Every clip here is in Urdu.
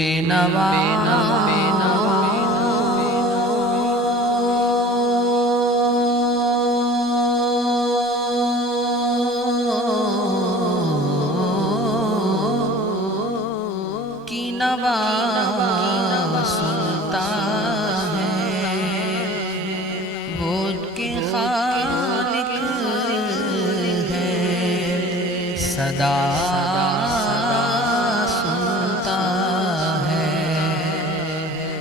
بے نوا کی نوا سنتا ہے وہ کے خالق ہے صدا سنتا ہے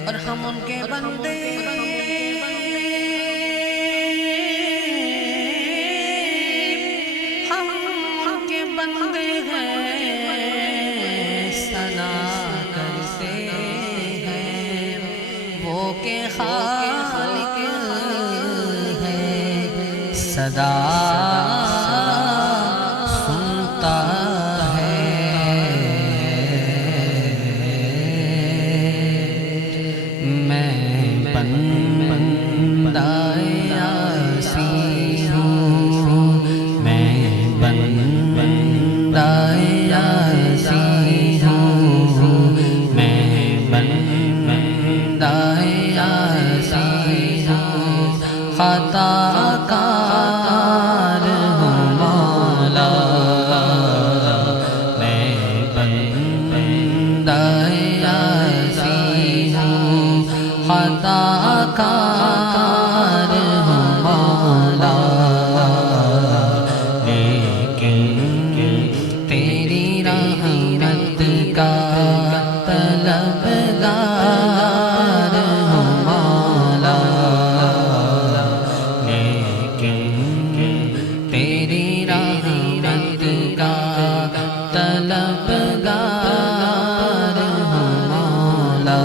اور ہم ان کے بندے ہم ان کے بندے ہیں ثنا کرتے ہیں وہ کے خالق ہے صدا سنتا ہے میں بندہ یاسی ہوں میں بندہ یاسی ہوں میں بندہ یاسی ہوں خطا کار ہوں مولا میں بندہ یاسی ہوں خطا کار ہوں مولا لیکن تیری رحمت کا طلبگار ہوں مولا لیکن تیری رحمت کا طلبگار ہوں مولا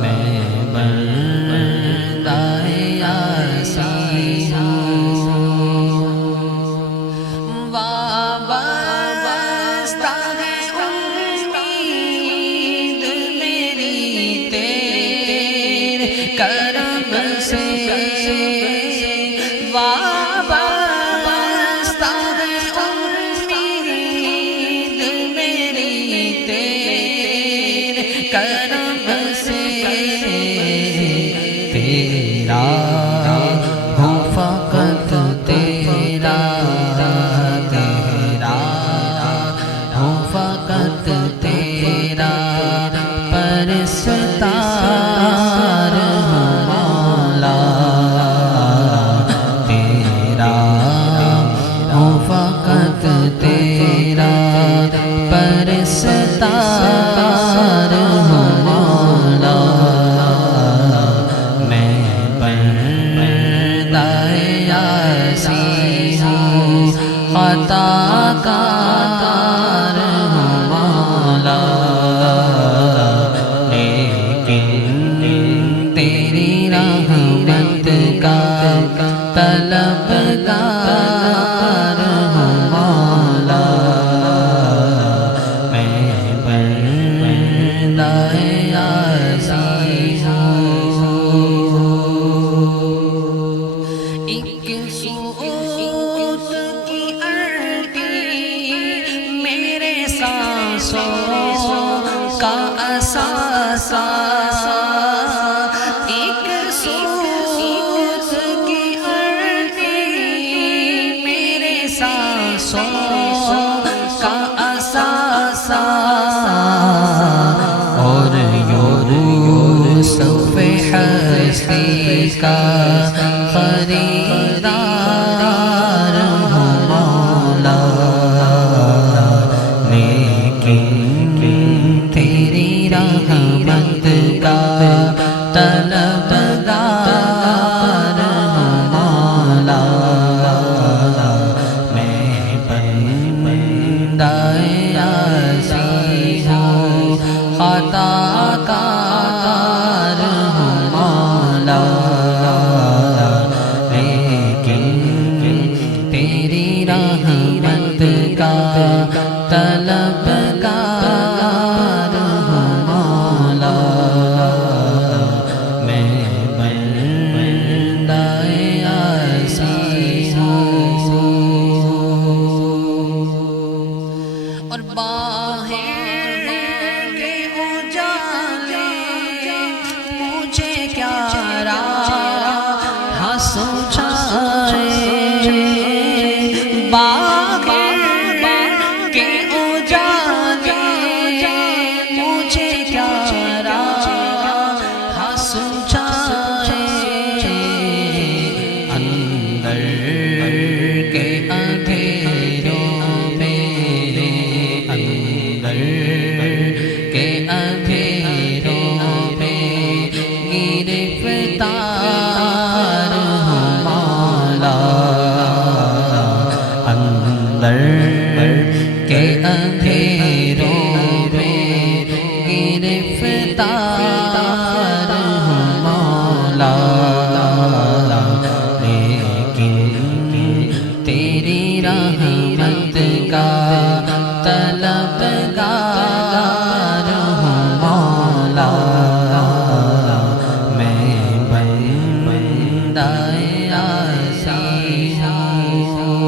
میں بندہ یاسی ہوں وابستہ ہے امید میری تیرے کرم سے وابستہ ہے امید میری تیرے کرم سے تیرا ہوں فقط تیرا تیرا ہوں فقط تیرا پرستار ہوں مولا تیرا ہوں فقط تیرا پرستار ہوں مولا میں بندہ یاسی ہوں خطا کار ہوں مولا لیکن تیری رحمت کا طلبگار ہوں مولا میں بندہ یاسی ہوں ایک سوت کی ارٹی میرے سانسوں کا اثاثہ ایک سوت کی ارٹی میرے سانسوں کا اثاثہ اور یوسف ہستی کا خریدار ہوں مولا لیکن تیری رحمت کا طلبگار ہوں مولا میں بندہ یاسی ہوں خطا کار ہوں مولا لیکن تیری رحمت کا طلبگار ہوں مولا میں بندہ یاسی ہوں اور باہر کے اندھیروں میں گرفتار ہوں مولا، اندر کے اندھیروں میں گرفتار ہوں مولا، لیکن تیری رحمت کا طلبگار ہوں مولا، میں بندہ عاصی ہوں،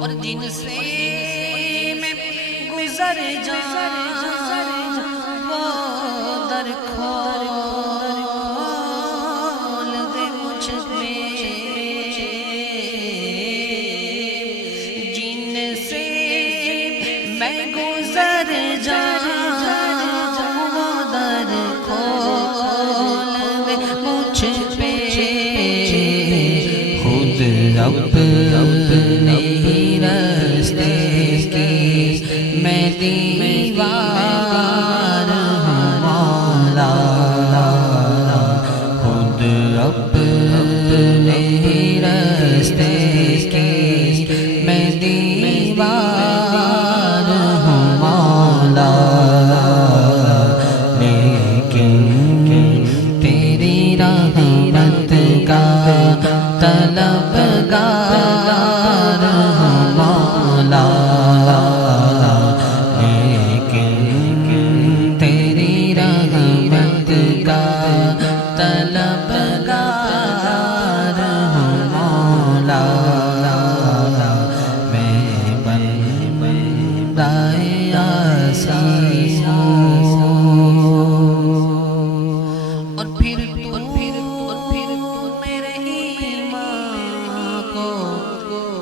اور جن سے میں گزر جاؤں وہ در کھول دے مجھ پہ، جن سے میں گزر جاؤں وہ در کھول دے مجھ پہ، خود اپنے ہی راستے کی میں دیوار ہوں مولا، خود اپنے ہی راستے کی میں دیوار ہوں مولا، لیکن تیری رحمت کا طلبگار ہوں مولا، لیکن تیری رحمت کا طلبگار ہوں مولا، میں بندہ عاصی ہوں، اور پھر میرے ایمان کو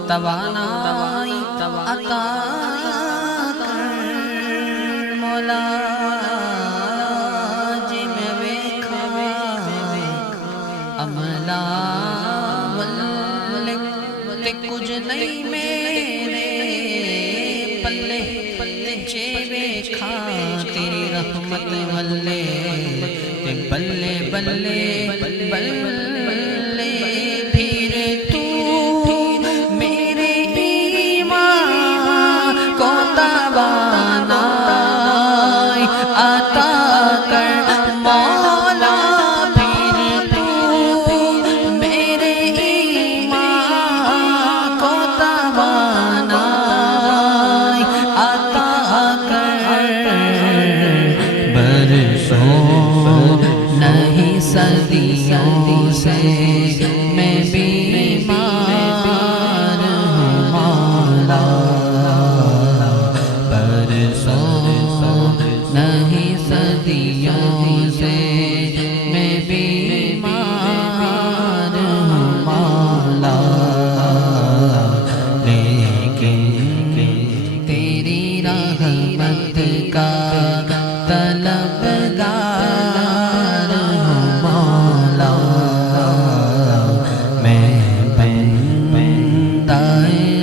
توانائی عطا کر مولا، جی میں ویکھا عملہ والے تے کچھ نہیں میرے پلے، جے ویکھا تیری رحمت والے تے بلے بلے بلے، پھر تو میرے ایمان کو توانائی عطا کر مولا، پھر تو میرے ایمان کو توانائی عطا کر، برسوں نہیں صدیوں سے میں بیمار ہوں مولا، برسوں نہیں صدیوں سے میں بیمار ہوں مولا، لیکن تیری رحمت کا طلبگار ہوں مولا، میں بندہ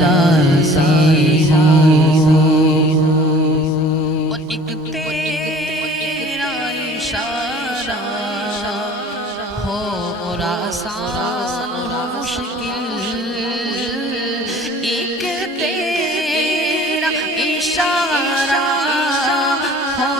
عاصی ہوں، اور ایک تیرا اشارہ ہو اور آسان ہو مشکل، ایک تیرا اشارہ ہو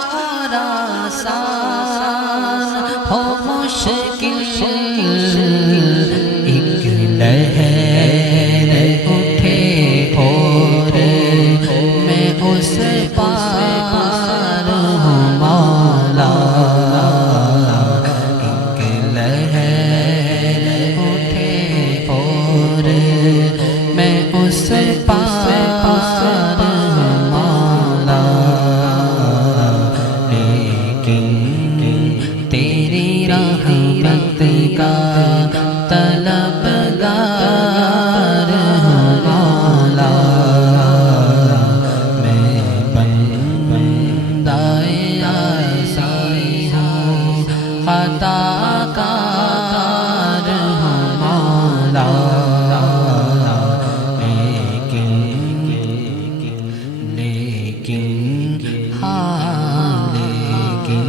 ہاں لیکن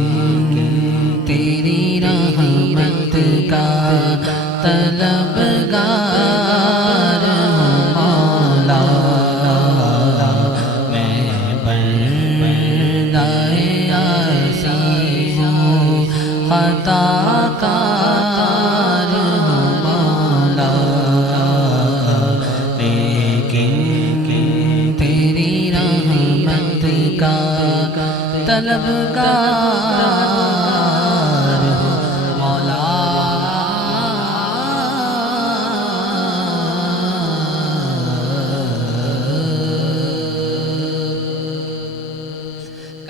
تیری رحمت کا طلبگار مولا میں بندۂ عاصی ہوں خطا کار مولا لیکن تیری رحمت کا طلبگار